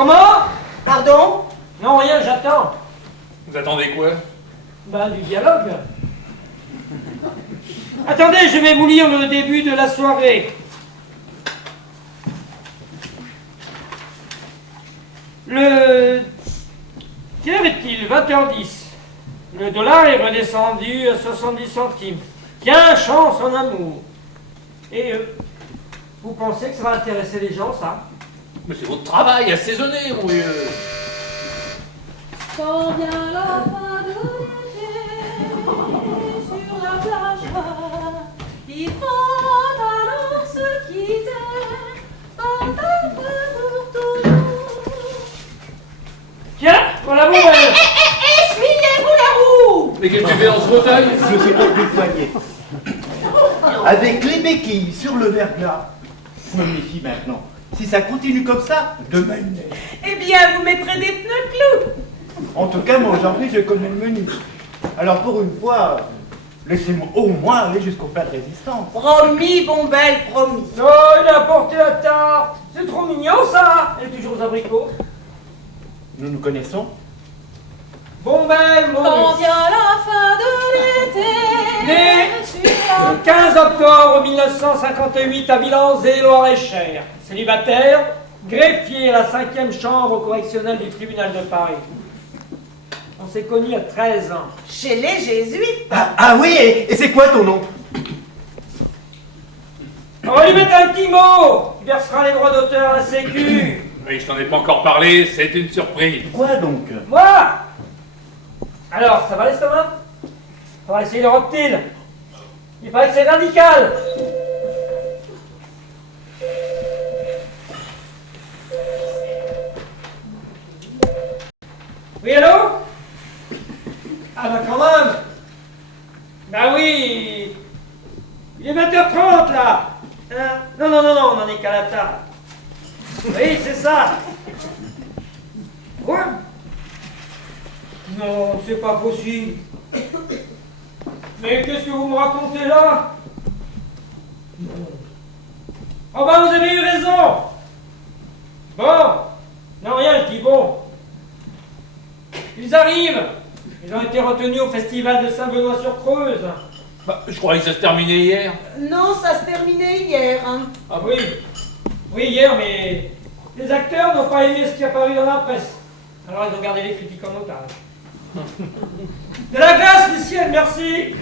Comment? Pardon? Non, rien, j'attends. Vous attendez quoi? Ben, du dialogue. Attendez, je vais vous lire le début de la soirée. Quelle heure est-il? 20h10. Le dollar est redescendu à 70 centimes. Tiens, chance en amour. Et vous pensez que ça va intéresser les gens, ça? Mais c'est votre travail, assaisonné, mon vieux. Quand vient la fin de l'été sur la plage, il faut alors se quitter, peut-être pour toujours. Tiens, voilà mon verre. Essuyez-vous la roue! Mais qu'est-ce que tu fais dans ce fauteuil? Je sais pas plus soigner. Avec les béquilles sur le verglas, je me méfie maintenant. Si ça continue comme ça, demain il neige. Eh bien, vous mettrez des pneus clous. En tout cas, moi aujourd'hui, je connais le menu. Alors pour une fois, laissez-moi au moins aller jusqu'au plat de résistance. Promis, Bombelle, promis. Non, il a apporté la tarte. C'est trop mignon, ça. Elle est toujours aux abricots. Nous nous connaissons. Bon ben, Quand Maurice. vient la fin de l'été Né sur le la 15 octobre 1958 à Villanzé, Loir-et-Cher. Célibataire, greffier à la 5e chambre correctionnelle du tribunal de Paris. On s'est connus à 13 ans. Chez les jésuites. Ah oui, et c'est quoi ton nom? On va lui mettre un petit mot. Il versera les droits d'auteur à la Sécu. Oui, je t'en ai pas encore parlé, c'est une surprise. Quoi donc? Moi. Alors, ça va l'estomac? On va essayer le reptile. Il paraît que c'est radical. Oui, allô? Ah bah quand même. Bah oui. Il est 20h30 là. Hein? Non, on en est qu'à la table. Oui, c'est ça. Quoi? Non, c'est pas possible. Mais qu'est-ce que vous me racontez là? Non. Oh bah vous avez eu raison. Bon. Non, rien, je dis bon. Ils arrivent. Ils ont été retenus au festival de Saint-Benoît-sur-Creuse. Bah, je croyais que ça se terminait hier. Non, ça se terminait hier. Hein. Ah oui. Oui, hier, mais les acteurs n'ont pas aimé ce qui est apparu dans la presse. Alors ils ont gardé les critiques en otage. De la glace, Lucienne, merci.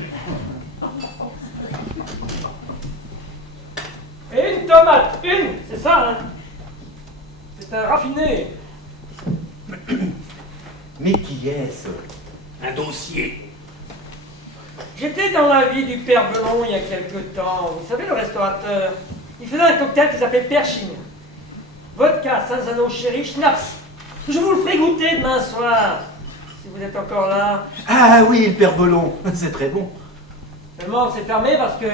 Et une tomate, c'est ça, hein. C'est un raffiné. Mais qui est-ce? Un dossier. J'étais dans la vie du Père Belon il y a quelque temps. Vous savez, le restaurateur, il faisait un cocktail qui s'appelait Pershing. Vodka, Sanzano, Sherry, Schnapps. Je vous le ferai goûter demain soir, si vous êtes encore là. Ah oui, le père Belon, c'est très bon. Seulement, c'est fermé parce que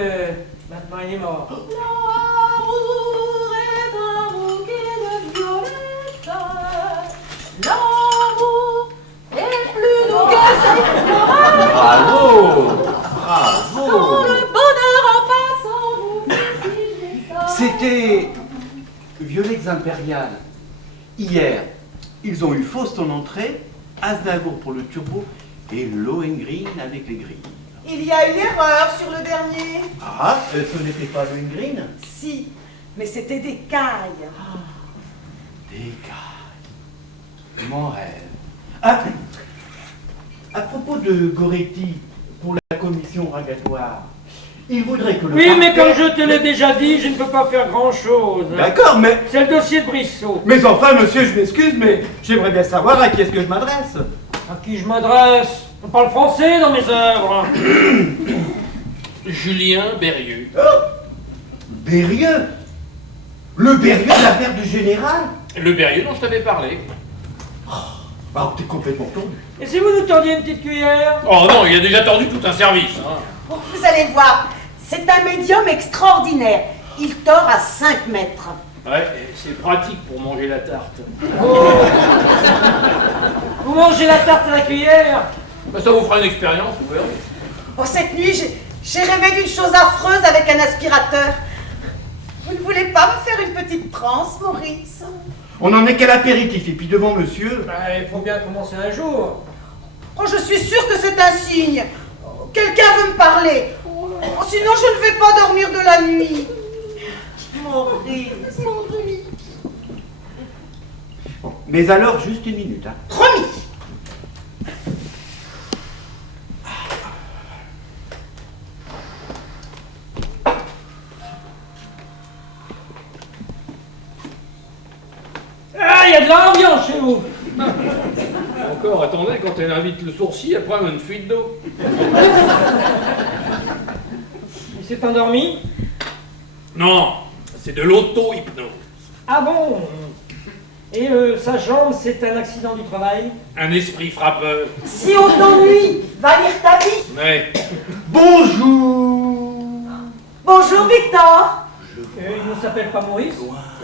maintenant il est mort. L'amour est un bouquet de violettes. L'amour est plus doux que ses fleurs. Bravo! Quand Bravo! le bonheur en passant vous fait signer ça. C'était Violettes impériales. Hier, ils ont eu Faust en entrée, Aznavour pour le turbo et Lohengrin avec les grilles. Il y a une erreur sur le dernier. Ah, ce n'était pas Lohengrin? Si, mais c'était des cailles. Des cailles. Mon rêve. Ah, à propos de Goretti, pour la commission rogatoire, il voudrait que le Oui, mais parquet- comme je te l'ai déjà dit, je ne peux pas faire grand-chose. D'accord, mais... C'est le dossier de Brissot. Mais enfin, monsieur, je m'excuse, mais j'aimerais bien savoir à qui est-ce que je m'adresse. À qui je m'adresse? On parle français dans mes œuvres. Julien Berrieux. Oh, Berrieux? Le Berrieux de l'affaire du général? Le Berrieux dont je t'avais parlé. Bah, t'es complètement tordu. Et si vous nous tordiez une petite cuillère? Oh non, il a déjà tordu tout un service. Hein. Bon, vous allez voir, c'est un médium extraordinaire. Il tord à 5 mètres. Ouais, et c'est pratique pour manger la tarte. Oh. Vous mangez la tarte à la cuillère? Bah, ça vous fera une expérience, vous verrez. Oh, cette nuit, j'ai rêvé d'une chose affreuse avec un aspirateur. Vous ne voulez pas me faire une petite transe, Maurice? On n'en est qu'à l'apéritif, et puis devant monsieur... Bah, il faut bien commencer un jour. Oh, je suis sûre que c'est un signe. Quelqu'un veut me parler. Oh, sinon, je ne vais pas dormir de la nuit. Maurice. Mais alors, juste une minute, hein. Promis. Ah, il y a de l'ambiance chez vous. Encore, attendez, quand elle invite le sourcil, elle prend une fuite d'eau. Il s'est endormi? Non, c'est de l'auto-hypnose. Ah bon? Et sa jambe, c'est un accident du travail? Un esprit frappeur. Si on t'ennuie, va lire ta vie. Ouais. Bonjour. Bonjour, Victor. Il ne s'appelle pas Maurice?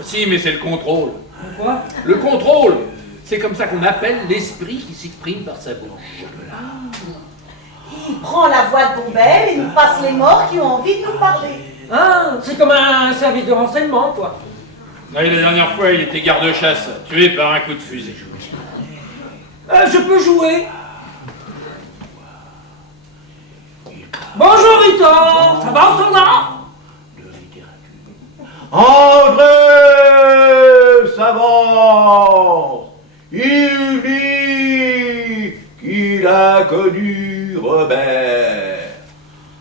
Si, mais c'est le contrôle. Quoi? Le contrôle, c'est comme ça qu'on appelle l'esprit qui s'exprime par sa bouche. Il prend la voix de Bombelle et nous passe les morts qui ont envie de nous parler. Ah, c'est comme un service de renseignement, quoi. Ouais, la dernière fois, il était garde-chasse, tué par un coup de fusil. Je peux jouer? Bonjour, Victor. Ça va, on là? André Savant, il dit qu'il a connu Robert.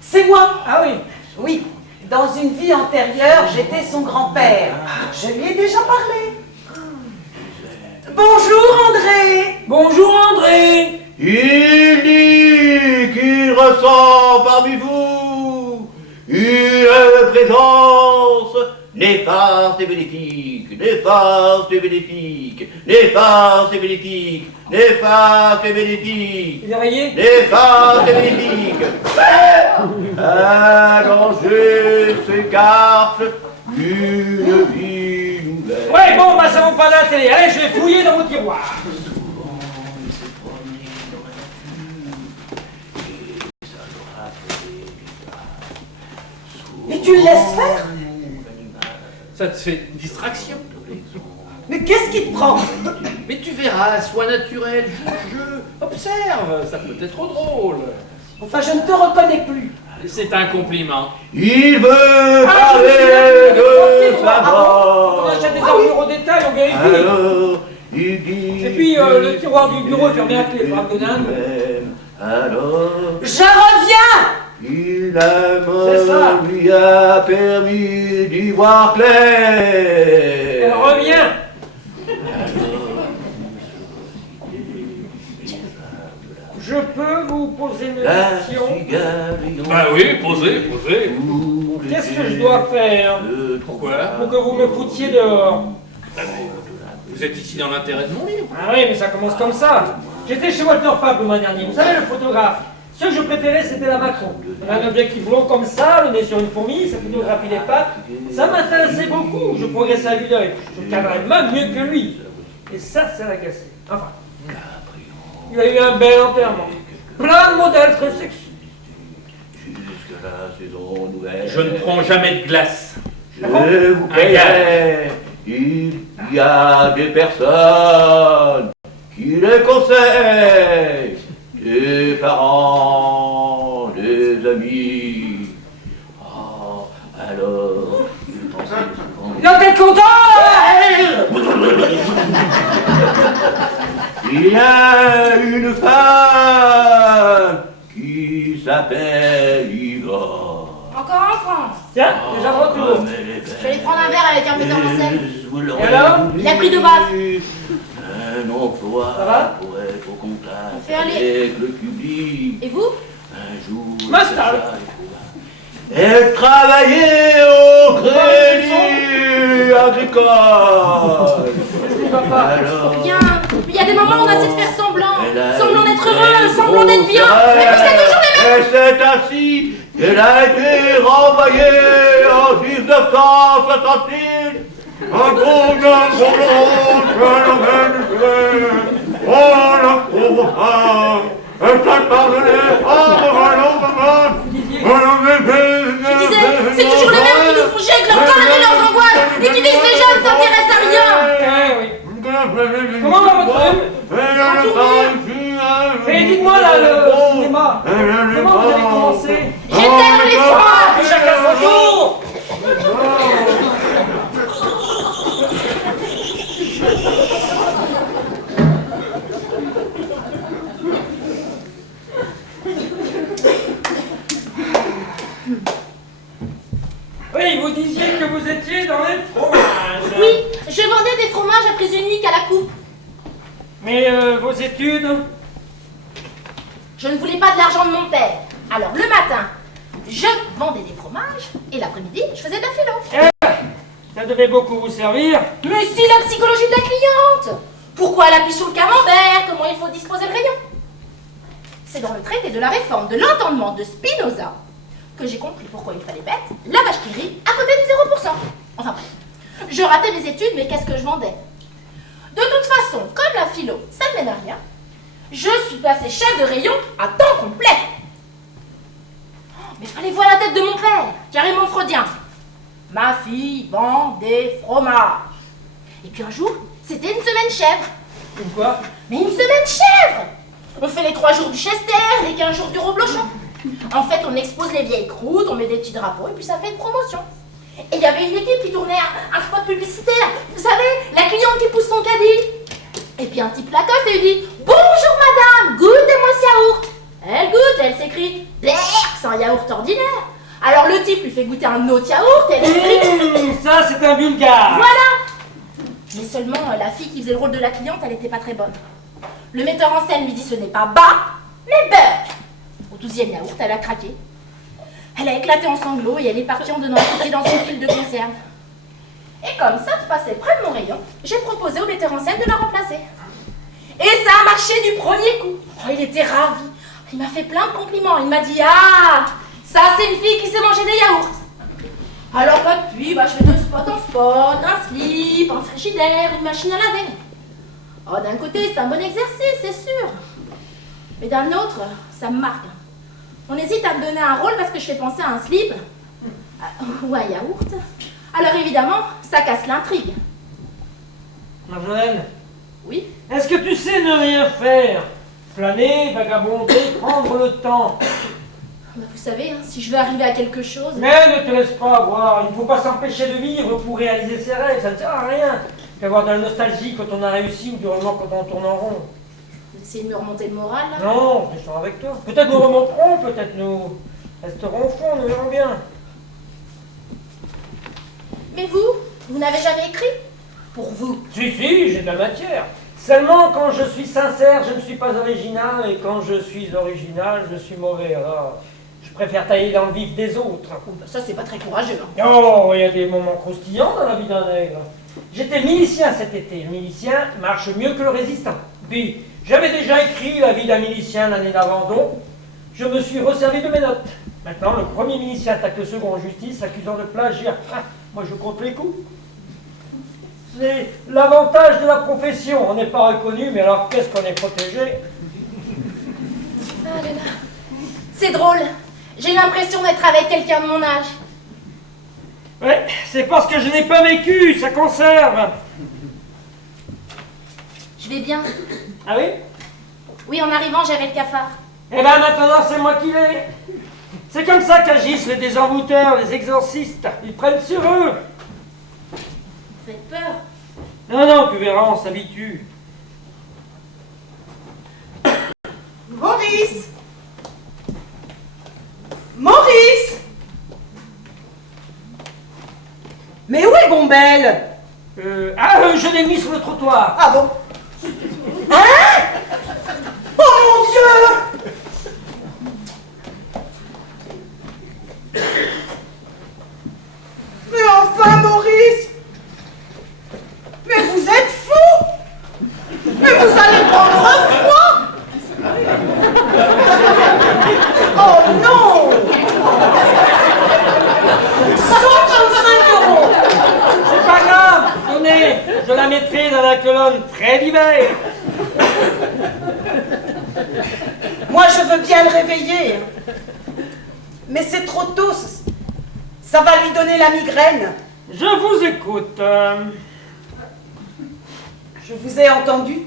C'est moi. Ah oui. Oui, dans une vie antérieure, j'étais son grand-père. Je lui ai déjà parlé. Bonjour, André. Bonjour, André. Il dit qu'il ressent parmi vous une présence néfaste et bénéfique, néfaste et bénéfique, néfaste et bénéfique, néfaste et bénéfique, Il est rayé? néfaste et bénéfique. Un danger s'écarte d'une vie nouvelle. Ouais, bon, bah ça vaut pas la télé. Allez, je vais fouiller dans vos tiroirs. Et tu le laisses faire? Ça te fait une distraction. Mais qu'est-ce qui te prend? Mais tu verras, sois naturel, je observe, ça peut être drôle. Enfin, je ne te reconnais plus. C'est un compliment. Il veut Ah, parler de sa On mort. achète des armures au détail, on vérifie. Alors, il dit. Et puis, le tiroir du bureau est fermé à clé, il faudra me donner un nom. Alors, Je reviens. il C'est ça. lui a permis d'y voir clair. Elle revient. Je peux vous poser une La question? cigare Bah oui, posez, posez. Qu'est-ce que je dois faire Pourquoi? pour que vous me foutiez dehors? Vous êtes ici dans l'intérêt de mon livre. Ah oui, mais ça commence comme ça. J'étais chez Walter Pape le mois dernier. Vous savez, le photographe. Ce que je préférais, c'était la Macron. On a un objectif long comme ça, le nez sur une fourmi, ça photographie les pattes. Ça m'intéressait beaucoup. Je progressais à vue d'œil. Je cadrais même mieux que lui. Et ça l'agaçait. Enfin. Il a eu un bel enterrement. Plein de modèles très sexy. Jusque la saison nouvelle. Je ne prends jamais de glace. Je vous paierai. Il y a des personnes qui les conseillent, des parents, des amis. Oh, alors, ils pensaient souvent. Il doit être content! Il y a une femme qui s'appelle Yvonne. Encore un franc. Tiens, déjà de retour. Je vais aller prendre un verre avec un metteur en scène. Et alors? Il a pris de baffe. Un emploi Ça va? pour être au contact On fait aller. avec le public. Et vous? Un jour, M'installe. elle travaillait au crédit agricole. Papa. Alors, Bien. Il y a des moments où on essaie de faire semblant. elle a Semblant d'être eu heureux, des semblant d'être bien. grosses Et puis c'est toujours les mêmes. Et c'est ainsi qu'elle a été renvoyée en 1966. Un gros Je disais, c'est toujours les mêmes qui nous font chier avec leurs conneries, leurs angoisses, et qui disent les jeunes s'intéressent à rien. Eh oui. votre rhume? Et dites-moi là, le cinéma, comment vous avez commencé? J'étais dans les froids. Chacun son tour. Oui, vous disiez que vous étiez dans les fromages. Oui, je vendais des fromages à prix unique à la coupe. Mais vos études? Je ne voulais pas de l'argent de mon père. Alors le matin, je vendais des fromages et l'après-midi, je faisais de la philo. Ça devait beaucoup vous servir. Mais si, la psychologie de la cliente. Pourquoi elle appuie sur le camembert? Comment il faut disposer le rayon? C'est dans le traité de la réforme de l'entendement de Spinoza que j'ai compris pourquoi il fallait mettre la vache qui rit à côté des 0%. Enfin bref, je ratais mes études, mais qu'est-ce que je vendais? De toute façon, comme la philo, ça ne mène à rien, je suis passée chef de rayon à temps complet. Mais fallait voir la tête de mon père, Thierry Montfreudien. Ma fille vend des fromages. Et puis un jour, c'était une semaine chèvre. Une quoi? Mais une semaine chèvre! On fait les 3 jours du Chester, les 15 jours du Roblochon. En fait, on expose les vieilles croûtes, on met des petits drapeaux et puis ça fait une promotion. Et il y avait une équipe qui tournait un spot publicitaire. Vous savez, la cliente qui pousse son caddie. Et puis un type Lacoste et lui dit « Bonjour madame, goûtez-moi ce yaourt !» Elle goûte, elle s'écrie « Berk, c'est un yaourt ordinaire !» Alors le type lui fait goûter un autre yaourt et elle s'écrie « Ça, c'est un bulgare. Voilà !» Mais seulement, la fille qui faisait le rôle de la cliente, elle n'était pas très bonne. Le metteur en scène lui dit « Ce n'est pas bas, mais Berk !» Au 12e yaourt, elle a craqué. Elle a éclaté en sanglots et elle est partie en donnant un coup de pied dans une pile de conserve. Et comme ça se passait près de mon rayon, j'ai proposé au metteur en scène de la remplacer. Et ça a marché du premier coup. Oh, il était ravi. Il m'a fait plein de compliments. Il m'a dit « Ah, ça c'est une fille qui sait manger des yaourts. » Alors depuis, je fais de spot en spot, un slip, un frigidaire, une machine à laver. Oh, d'un côté, c'est un bon exercice, c'est sûr. Mais d'un autre, ça me marque. On hésite à me donner un rôle parce que je fais penser à un slip ou à un yaourt. Alors évidemment, ça casse l'intrigue. Marjolaine, Oui? est-ce que tu sais ne rien faire? Flâner, vagabonder, prendre le temps. Vous savez, si je veux arriver à quelque chose... Mais ne te laisse pas avoir. Il ne faut pas s'empêcher de vivre pour réaliser ses rêves. Ça ne sert à rien d'avoir de la nostalgie quand on a réussi ou du roman quand on tourne en rond. Vous essayez de me remonter le moral, là? Non, je suis avec toi. Peut-être nous remonterons, peut-être nous resterons au fond, nous verrons bien. Mais vous n'avez jamais écrit? Pour vous? Si, j'ai de la matière. Seulement, quand je suis sincère, je ne suis pas original, et quand je suis original, je suis mauvais. Alors, je préfère tailler dans le vif des autres. Oh, ça, c'est pas très courageux, hein. Oh, il y a des moments croustillants dans la vie d'un nègre. J'étais milicien cet été. Le milicien marche mieux que le résistant. Puis, j'avais déjà écrit la vie d'un milicien l'année d'avant, donc je me suis resservi de mes notes. Maintenant, le premier milicien attaque le second en justice, accusant de plagiat. Ah, moi, je compte les coups. C'est l'avantage de la profession. On n'est pas reconnu, mais alors qu'est-ce qu'on est protégé? Ah là là. C'est drôle. J'ai l'impression d'être avec quelqu'un de mon âge. Ouais, c'est parce que je n'ai pas vécu, ça conserve. Je vais bien. Ah oui? Oui, en arrivant, j'avais le cafard. Eh ben maintenant, c'est moi qui l'ai. C'est comme ça qu'agissent les désenvoûteurs, les exorcistes. Ils prennent sur eux. Vous faites peur. Non, tu verras, on s'habitue. Maurice! Maurice! Mais où est Bombelle? Je l'ai mis sur le trottoir. Ah bon? Hein? Oh mon Dieu! Mais enfin, Maurice! Mais vous êtes fou! Mais vous allez prendre froid! Oh non! 135 €! C'est pas grave, tenez, je la mettrai dans la colonne très d'hiver. Moi, je veux bien le réveiller. Mais c'est trop tôt. Ça va lui donner la migraine. Je vous écoute. Je vous ai entendu.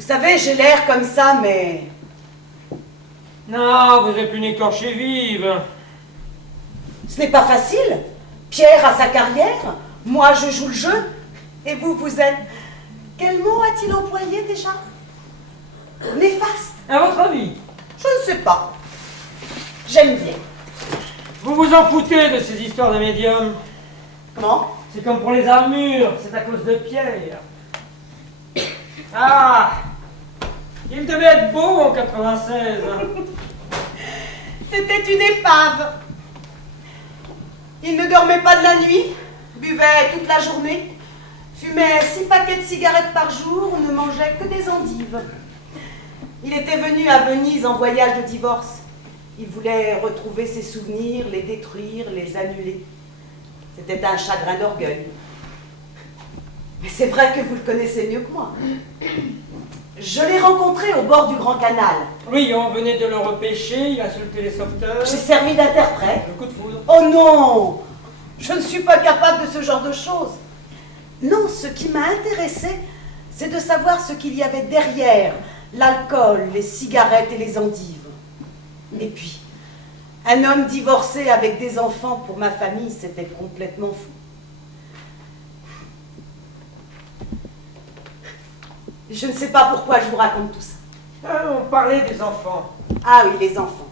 Vous savez, j'ai l'air comme ça, mais... Non, vous êtes une écorchée vive. Ce n'est pas facile. Pierre a sa carrière, moi je joue le jeu, et vous, vous êtes... Quel mot a-t-il employé déjà? Néfaste. À votre avis, Je ne sais pas. J'aime bien. vous vous en foutez de ces histoires de médiums. Comment? C'est comme pour les armures, c'est à cause de Pierre. Ah, il devait être beau en 96. C'était une épave. Il ne dormait pas de la nuit, buvait toute la journée, fumait 6 paquets de cigarettes par jour, ne mangeait que des endives. Il était venu à Venise en voyage de divorce. Il voulait retrouver ses souvenirs, les détruire, les annuler. C'était un chagrin d'orgueil. Mais c'est vrai que vous le connaissez mieux que moi. Je l'ai rencontré au bord du Grand Canal. Oui, on venait de le repêcher, il a insulté les sauveteurs. J'ai servi d'interprète. Le coup de foudre. Oh non! Je ne suis pas capable de ce genre de choses. Non, ce qui m'a intéressé, c'est de savoir ce qu'il y avait derrière l'alcool, les cigarettes et les endives. Et puis, un homme divorcé avec des enfants pour ma famille, c'était complètement fou. Je ne sais pas pourquoi je vous raconte tout ça. On parlait des enfants. Ah oui, les enfants.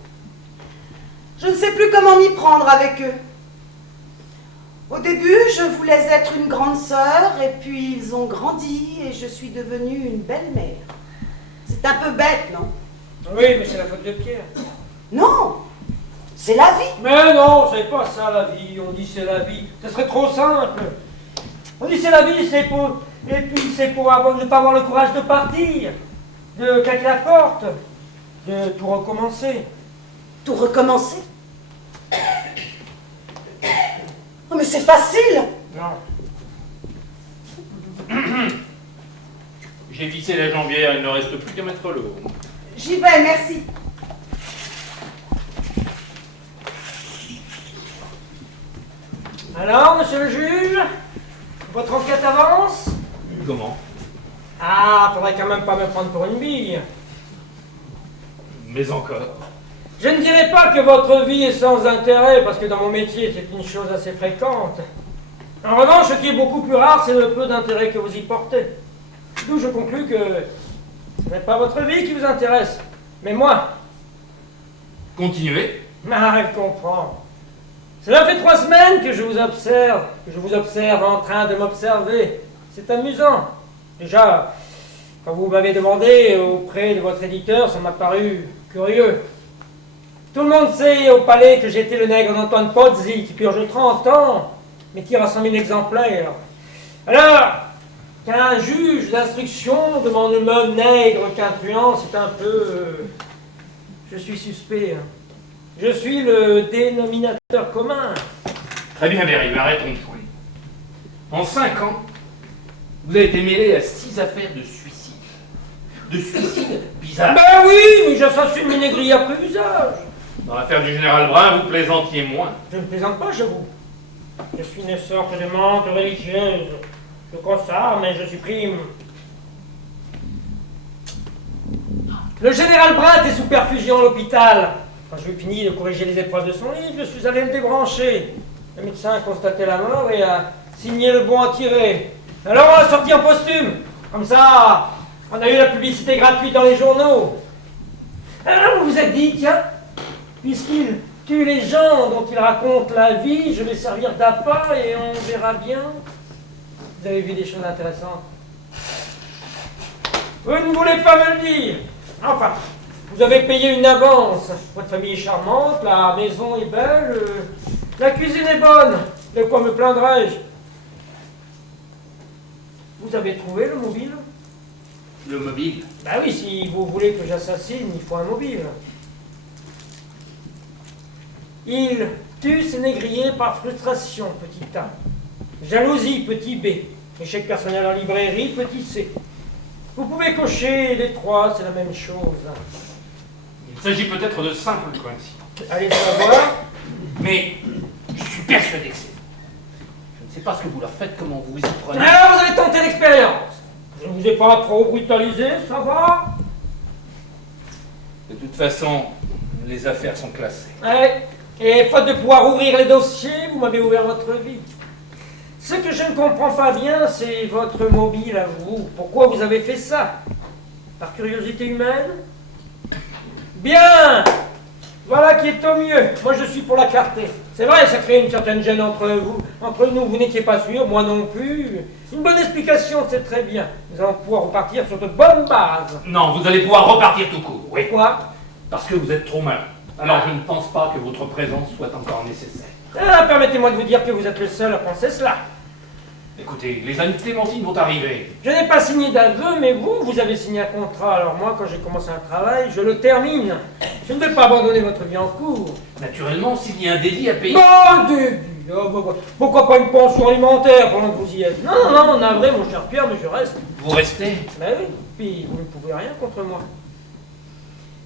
Je ne sais plus comment m'y prendre avec eux. Au début, je voulais être une grande sœur, et puis ils ont grandi, et je suis devenue une belle-mère. C'est un peu bête, non? Oui, mais c'est la faute de Pierre. Non, c'est la vie. Mais non, c'est pas ça la vie. On dit c'est la vie. Ce serait trop simple. On dit c'est la vie, c'est pour... Et puis c'est pour ne pas avoir le courage de partir, de claquer la porte, de tout recommencer. Tout recommencer. Oh, mais c'est facile. Non. J'ai vissé la jambière, il ne reste plus qu'à mettre l'eau. J'y vais, merci. Alors, monsieur le juge, votre enquête avance? Comment? Ah, faudrait quand même pas me prendre pour une bille. Mais encore. Je ne dirais pas que votre vie est sans intérêt, parce que dans mon métier, c'est une chose assez fréquente. En revanche, ce qui est beaucoup plus rare, c'est le peu d'intérêt que vous y portez. D'où je conclus que ce n'est pas votre vie qui vous intéresse, mais moi. Continuez. Ah, elle comprend. Cela fait 3 semaines que je vous observe en train de m'observer. C'est amusant. Déjà, quand vous m'avez demandé auprès de votre éditeur, ça m'a paru curieux. Tout le monde sait au palais que j'étais le nègre d'Antoine Pozzi, qui purge 30 ans, mais tire à 100 000 exemplaires. Alors, qu'un juge d'instruction demande le même nègre qu'un truand, c'est un peu... je suis suspect. Je suis le dénominateur commun. Très bien, Berry, arrêtons de jouer. En 5 ans, vous avez été mêlé à 6 affaires de suicide. De suicide bizarre. Ben oui, mais j'assassine mes négriers après usage. Dans l'affaire du général Brun, vous plaisantiez moins. Je ne plaisante pas, j'avoue. Je suis une sorte de menthe religieuse. Je crois ça, mais je supprime. Le général Brun est sous perfusion à l'hôpital. Quand j'ai fini de corriger les épreuves de son livre, je suis allé le débrancher. Le médecin a constaté la mort et a signé le bon à tirer. Alors on l'a sorti en posthume. Comme ça, on a eu la publicité gratuite dans les journaux. Alors vous vous êtes dit, tiens, puisqu'il tue les gens dont il raconte la vie, je vais servir d'appât et on verra bien. Vous avez vu des choses intéressantes. Vous ne voulez pas me le dire. Enfin, vous avez payé une avance. Votre famille est charmante, la maison est belle, la cuisine est bonne. De quoi me plaindrais-je? Vous avez trouvé le mobile? Le mobile. Bah oui, si vous voulez que j'assassine, il faut un mobile. Il tue ses négriers par frustration, petit A. Jalousie, petit B. Échec personnel en librairie, petit C. Vous pouvez cocher les 3, c'est la même chose. Il s'agit peut-être de simples coïncidences. Allez savoir. Mais je suis persuadé que c'est. Je ne sais pas ce que vous leur faites, comment vous y prenez. Alors vous avez tenté l'expérience. Je ne vous ai pas trop brutalisé, ça va? De toute façon, les affaires sont classées. Ouais. Et faute de pouvoir ouvrir les dossiers, vous m'avez ouvert votre vie. Ce que je ne comprends pas bien, c'est votre mobile à vous. Pourquoi vous avez fait ça? Par curiosité humaine? Bien! Voilà qui est au mieux. Moi, je suis pour la clarté. C'est vrai, ça crée une certaine gêne entre nous. Vous n'étiez pas sûr, moi non plus. Une bonne explication, c'est très bien. Nous allons pouvoir repartir sur de bonnes bases. Non, vous allez pouvoir repartir tout court. Oui. Quoi? Parce que vous êtes trop malin. Alors je ne pense pas que votre présence soit encore nécessaire. Ah, permettez-moi de vous dire que vous êtes le seul à penser cela. Écoutez, les amis de Clémentine vont arriver. Je n'ai pas signé d'aveu, mais vous avez signé un contrat. Alors moi, quand j'ai commencé un travail, je le termine. Je ne vais pas abandonner votre vie en cours. Naturellement, s'il y a un délit à payer... Bon début. Pourquoi pas une pension alimentaire pendant que vous y êtes? Non, navré, mon cher Pierre, mais je reste. Vous restez? Mais oui, puis vous ne pouvez rien contre moi.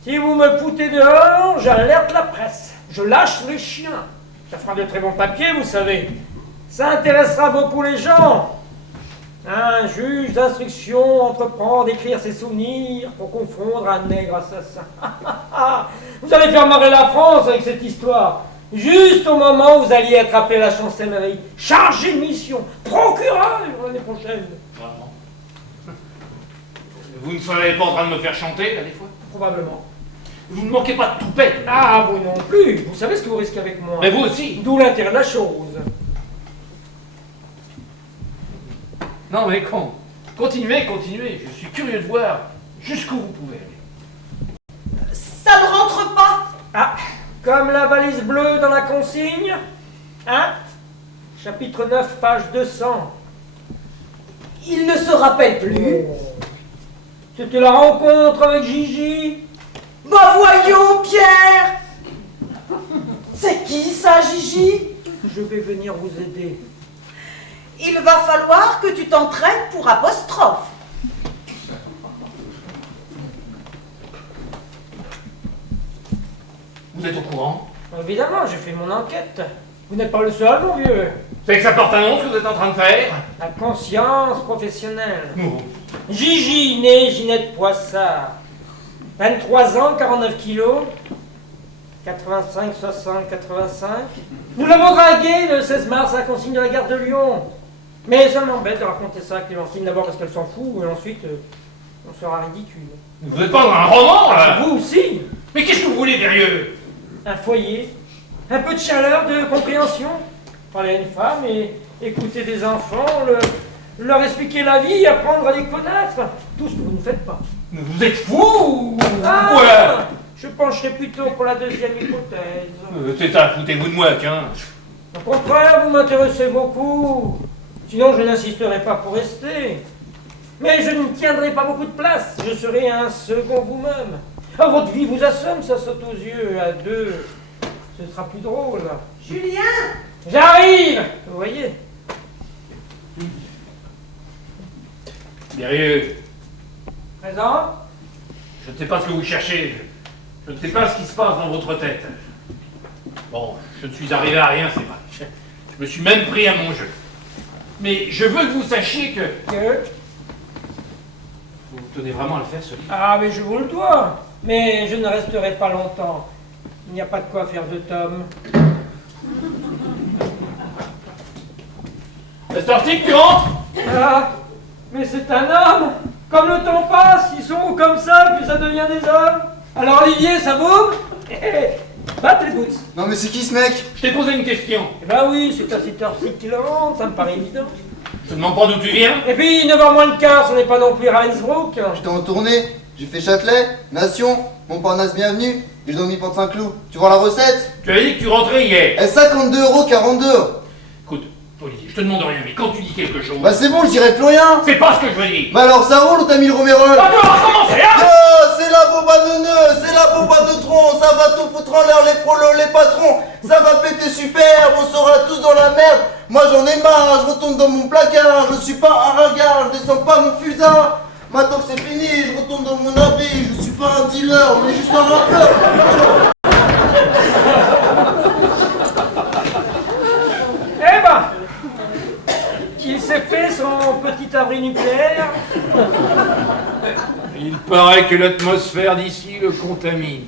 Si vous me foutez dehors, j'alerte la presse. Je lâche les chiens. Ça fera de très bons papiers, vous savez. Ça intéressera beaucoup les gens. Un juge d'instruction entreprend d'écrire ses souvenirs pour confondre un nègre assassin. Vous allez faire marrer la France avec cette histoire. Juste au moment où vous alliez être appelé à la chancellerie. Chargé de mission. Procureur l'année prochaine. Vraiment. Vous ne seriez pas en train de me faire chanter, là, des fois? Probablement. Vous ne manquez pas de toupette. Ah, vous non plus. Vous savez ce que vous risquez avec moi. Mais vous aussi. D'où l'intérêt de la chose. Non, mais continuez. Je suis curieux de voir jusqu'où vous pouvez aller. Ça ne rentre pas. Ah, comme la valise bleue dans la consigne. Hein? Chapitre 9, page 200. Il ne se rappelle plus. C'était la rencontre avec Gigi. Bah voyons, Pierre. C'est qui ça, Gigi? Je vais venir vous aider. Il va falloir que tu t'entraînes pour apostrophe. Vous êtes au courant? Évidemment, j'ai fait mon enquête. Vous n'êtes pas le seul, mon vieux. C'est que ça porte un nom, ce que vous êtes en train de faire? La conscience professionnelle. Non. Gigi, née Ginette Poissard. 23 ans, 49 kilos. 85, 60, 85. Nous l'avons dragué le 16 mars à la consigne de la gare de Lyon. Mais ça m'embête de raconter ça à Clémentine, d'abord parce qu'elle s'en fout, et ensuite, on sera ridicule. Vous n'êtes pas dans un roman, là? Vous aussi. Mais qu'est-ce que vous voulez, Dérieux? Un foyer, un peu de chaleur, de compréhension. Parler à une femme et écouter des enfants, leur expliquer la vie, apprendre à les connaître. Tout ce que vous ne faites pas. Vous êtes fou ou Ah, quoi? je pencherai plutôt pour la deuxième hypothèse. C'est ça, foutez-vous de moi, tiens. Au contraire, vous m'intéressez beaucoup. Sinon, je n'insisterai pas pour rester. Mais je ne tiendrai pas beaucoup de place. Je serai un second vous-même. Ah, votre vie vous assomme, ça saute aux yeux. À deux, ce sera plus drôle. Julien. J'arrive. Vous voyez. Dérieux, Présent. je ne sais pas ce que vous cherchez. Je ne sais pas ce qui se passe dans votre tête. Bon, je ne suis arrivé à rien, c'est vrai. Je me suis même pris à mon jeu. Mais je veux que vous sachiez que... Que. Vous tenez vraiment à le faire, ce livre? Ah, mais je vous le dois. Mais je ne resterai pas longtemps. Il n'y a pas de quoi faire de tomes. C'est sorti que tu rentres? Ah, mais c'est un homme. Comme le temps passe, ils sont comme ça, puis ça devient des hommes. Alors Olivier, ça vous? Batte les boots. Non mais c'est qui ce mec? Je t'ai posé une question. Eh ben oui, c'est à cette heure-ci qu'il rentre, ça me paraît évident. Je te demande pas d'où tu viens. Et puis 9h moins le quart, ce n'est pas non plus Ravensbrück. J'étais en tournée, j'ai fait Châtelet, Nation, Montparnasse bienvenue, et je dormi pour 5 clous. Tu vois la recette? Tu as dit que tu rentrais hier. Eh 52,42 €. Écoute, Olivier, je te demande rien, mais quand tu dis quelque chose... Bah c'est bon, je dirais plus rien. c'est pas ce que je veux dire. Bah alors ça roule ou t'as mis le romérol? Ah, tu vas recommencer, hein? C'est la boba de nœud, c'est la boba de tronc, ça va tout foutre en l'air les prolos, les patrons, ça va péter super, on sera tous dans la merde. Moi j'en ai marre, je retourne dans mon placard, je suis pas un ringard, je descends pas mon fusard. Maintenant que c'est fini, je retourne dans mon habit, je suis pas un dealer, on est juste un rappeur. Eh ben, il s'est fait son petit abris nucléaires. Il paraît que l'atmosphère d'ici le contamine.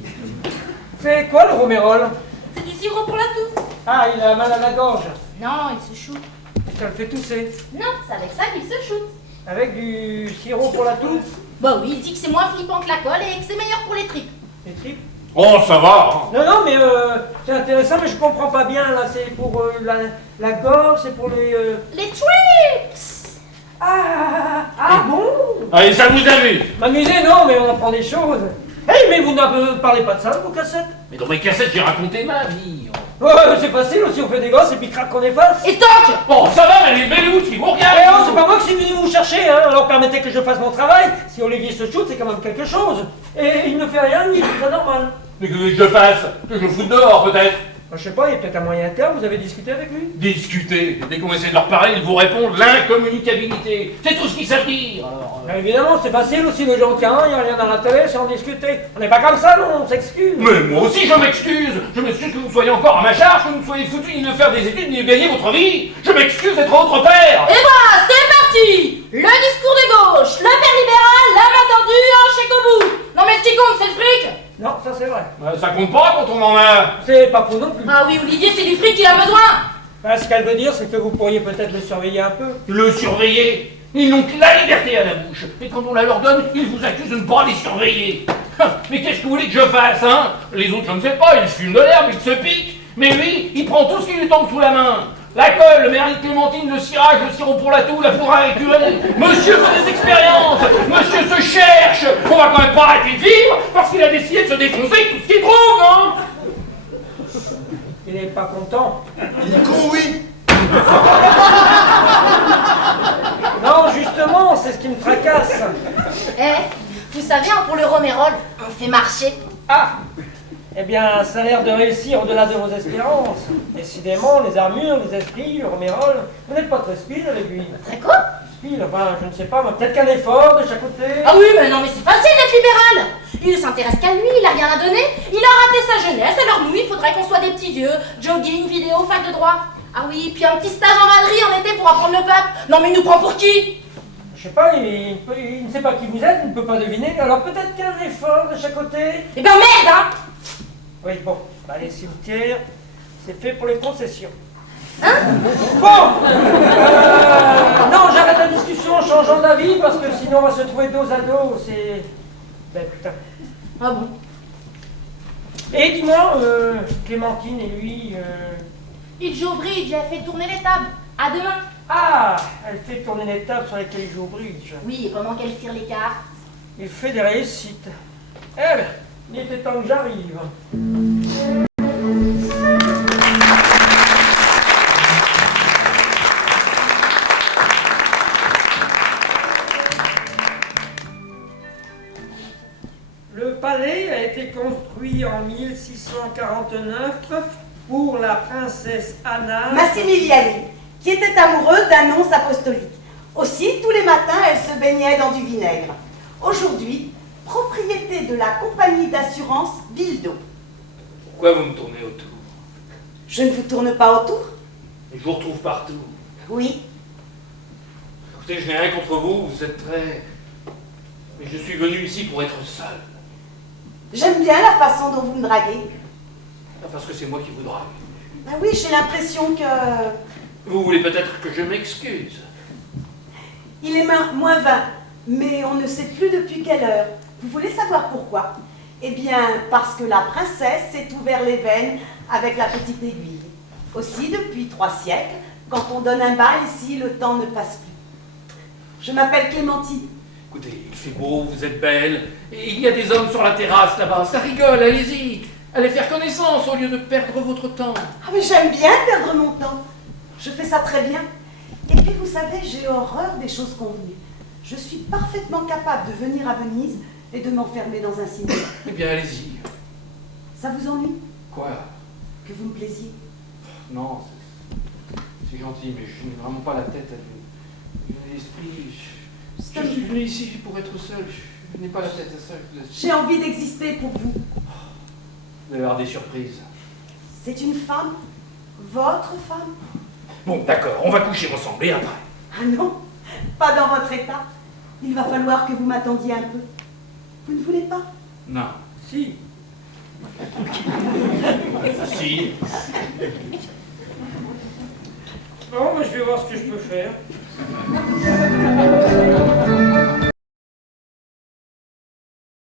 C'est quoi le romérol? C'est du sirop pour la toux. Ah, il a mal à la gorge. Non, il se shoot. Ça le fait tousser. Non, c'est avec ça qu'il se shoot. Avec du sirop pour la toux? Bah oui, il dit que c'est moins flippant que la colle et que c'est meilleur pour les tripes. Les tripes? Oh, ça va, hein. Non, non, mais c'est intéressant, mais je comprends pas bien, là. C'est pour la gorge, c'est pour les... Les tripes! Ah bon? Allez, ça vous amuse. M'amuser, non, mais on apprend des choses. Hey, mais vous ne parlez pas de ça, vos cassettes? Mais dans mes cassettes, j'ai raconté ma vie. Ouais, c'est facile aussi, on fait des gosses et puis crac qu'on efface. Et toc! Bon, ça va, mais les belles qui vous Eh regardent. oh, c'est pas moi qui suis venu vous chercher, hein. Alors permettez que je fasse mon travail. Si Olivier se shoot, c'est quand même quelque chose. Et il ne fait rien, lui, c'est très normal. Mais que je fasse? Que je le foute dehors, peut-être? Je sais pas, il y a peut-être un moyen terme, vous avez discuté avec lui? Discuter. Dès qu'on essaie de leur parler, ils vous répondent l'incommunicabilité. C'est tout ce qu'ils savent dire. Alors, Ben évidemment, c'est facile aussi, les gens, tiens, il n'y a rien dans la télé, c'est en discuter. On n'est pas comme ça, non, on s'excuse. Mais moi aussi, je m'excuse. Je m'excuse que vous soyez encore à ma charge, que vous soyez foutu ni de faire des études, ni de gagner votre vie. Je m'excuse d'être votre père. Et bah, c'est parti! Le discours de gauche, le père libéral, la main tendue, un chèque au bout! Non mais ce qui compte, c'est le fric! Non, ça c'est vrai. Ça compte pas quand on en a. C'est pas pour non plus. Ah oui, Olivier, c'est du fric qu'il a besoin! Ben, ce qu'elle veut dire, c'est que vous pourriez peut-être le surveiller un peu. Le surveiller. Ils n'ont que la liberté à la bouche. Et quand on la leur donne, ils vous accusent de ne pas les surveiller. Mais qu'est-ce que vous voulez que je fasse, hein? Les autres, je ne sais pas, ils fument de l'herbe, ils se piquent. Mais lui, il prend tout ce qui lui tombe sous la main. La colle, le mérite clémentine, le cirage, le sirop pour la toux, la poudre à récurer. Monsieur fait des expériences. Monsieur se cherche. On va quand même pas arrêter de vivre parce qu'il a décidé de se défoncer tout ce qu'il trouve, hein? Il n'est pas content. Il est con, oui. Non, justement, c'est ce qui me tracasse. Eh, vous savez, hein, pour le romérol, on fait marcher. Ah! Eh bien, ça a l'air de réussir au-delà de vos espérances. Décidément, les armures, les esprits, le romérol, vous n'êtes pas très speed avec lui. Très quoi? Speed, enfin, je ne sais pas, mais peut-être qu'un effort de chaque côté. Ah oui, mais non, mais c'est facile d'être libéral! Il ne s'intéresse qu'à lui, il a rien à donner, il a raté sa jeunesse, alors nous, il faudrait qu'on soit des petits vieux, jogging, vidéo, fac de droit. Ah oui, puis un petit stage en vannerie en été pour apprendre le peuple. Non mais il nous prend pour qui? Je sais pas, il ne sait pas qui vous êtes, il ne peut pas deviner, alors peut-être qu'un effort de chaque côté. Eh ben merde, hein! Oui, bon, bah, les cimetières, c'est fait pour les concessions. Hein? Bon! Non, j'arrête la discussion en changeant d'avis, parce que sinon on va se trouver dos à dos, c'est... Ben putain. Ah bon? Et dis-moi, Clémentine et lui... Il joue au bridge, elle fait tourner les tables. À demain. Ah! Elle fait tourner les tables sur lesquelles il joue au bridge. Oui, et pendant qu'elle tire les cartes. Il fait des réussites. Eh ben, il était temps que j'arrive. Le palais a été construit en 1649 pour la princesse Anna. Massimiliani, qui était amoureuse d'un nonce apostolique. Aussi, tous les matins, elle se baignait dans du vinaigre. Aujourd'hui, propriété de la compagnie d'assurance Bildo. Pourquoi vous me tournez autour? Je ne vous tourne pas autour? Je vous retrouve partout. Oui. Écoutez, je n'ai rien contre vous, vous êtes très... Mais je suis venu ici pour être seul. J'aime bien la façon dont vous me draguez. Parce que c'est moi qui vous drague. Ben oui, j'ai l'impression que... Vous voulez peut-être que je m'excuse. Il est moins 20, mais on ne sait plus depuis quelle heure. Vous voulez savoir pourquoi? Eh bien, parce que la princesse s'est ouvert les veines avec la petite aiguille. Aussi, depuis 3 siècles, quand on donne un bal ici, le temps ne passe plus. Je m'appelle Clémentine. Écoutez, il fait beau, vous êtes belle, et il y a des hommes sur la terrasse là-bas, ça rigole, allez-y. Allez faire connaissance au lieu de perdre votre temps. Ah mais j'aime bien perdre mon temps. Je fais ça très bien. Et puis vous savez, j'ai horreur des choses convenues. Je suis parfaitement capable de venir à Venise et de m'enfermer dans un cinéma. Eh bien, allez-y. Ça vous ennuie? Quoi? Que vous me plaisiez? Non, c'est gentil, mais je n'ai vraiment pas la tête à l'esprit. Je suis venu ici pour être seul, je n'ai pas la tête à ça. J'ai envie d'exister pour vous. Vous allez avoir des surprises. C'est une femme? Votre femme? Bon, d'accord, on va coucher ensemble, et après? Ah non, Pas dans votre état. Il va falloir que vous m'attendiez un peu. Vous ne voulez pas? Non. Si. Si. Bon, moi je vais voir ce que je peux faire.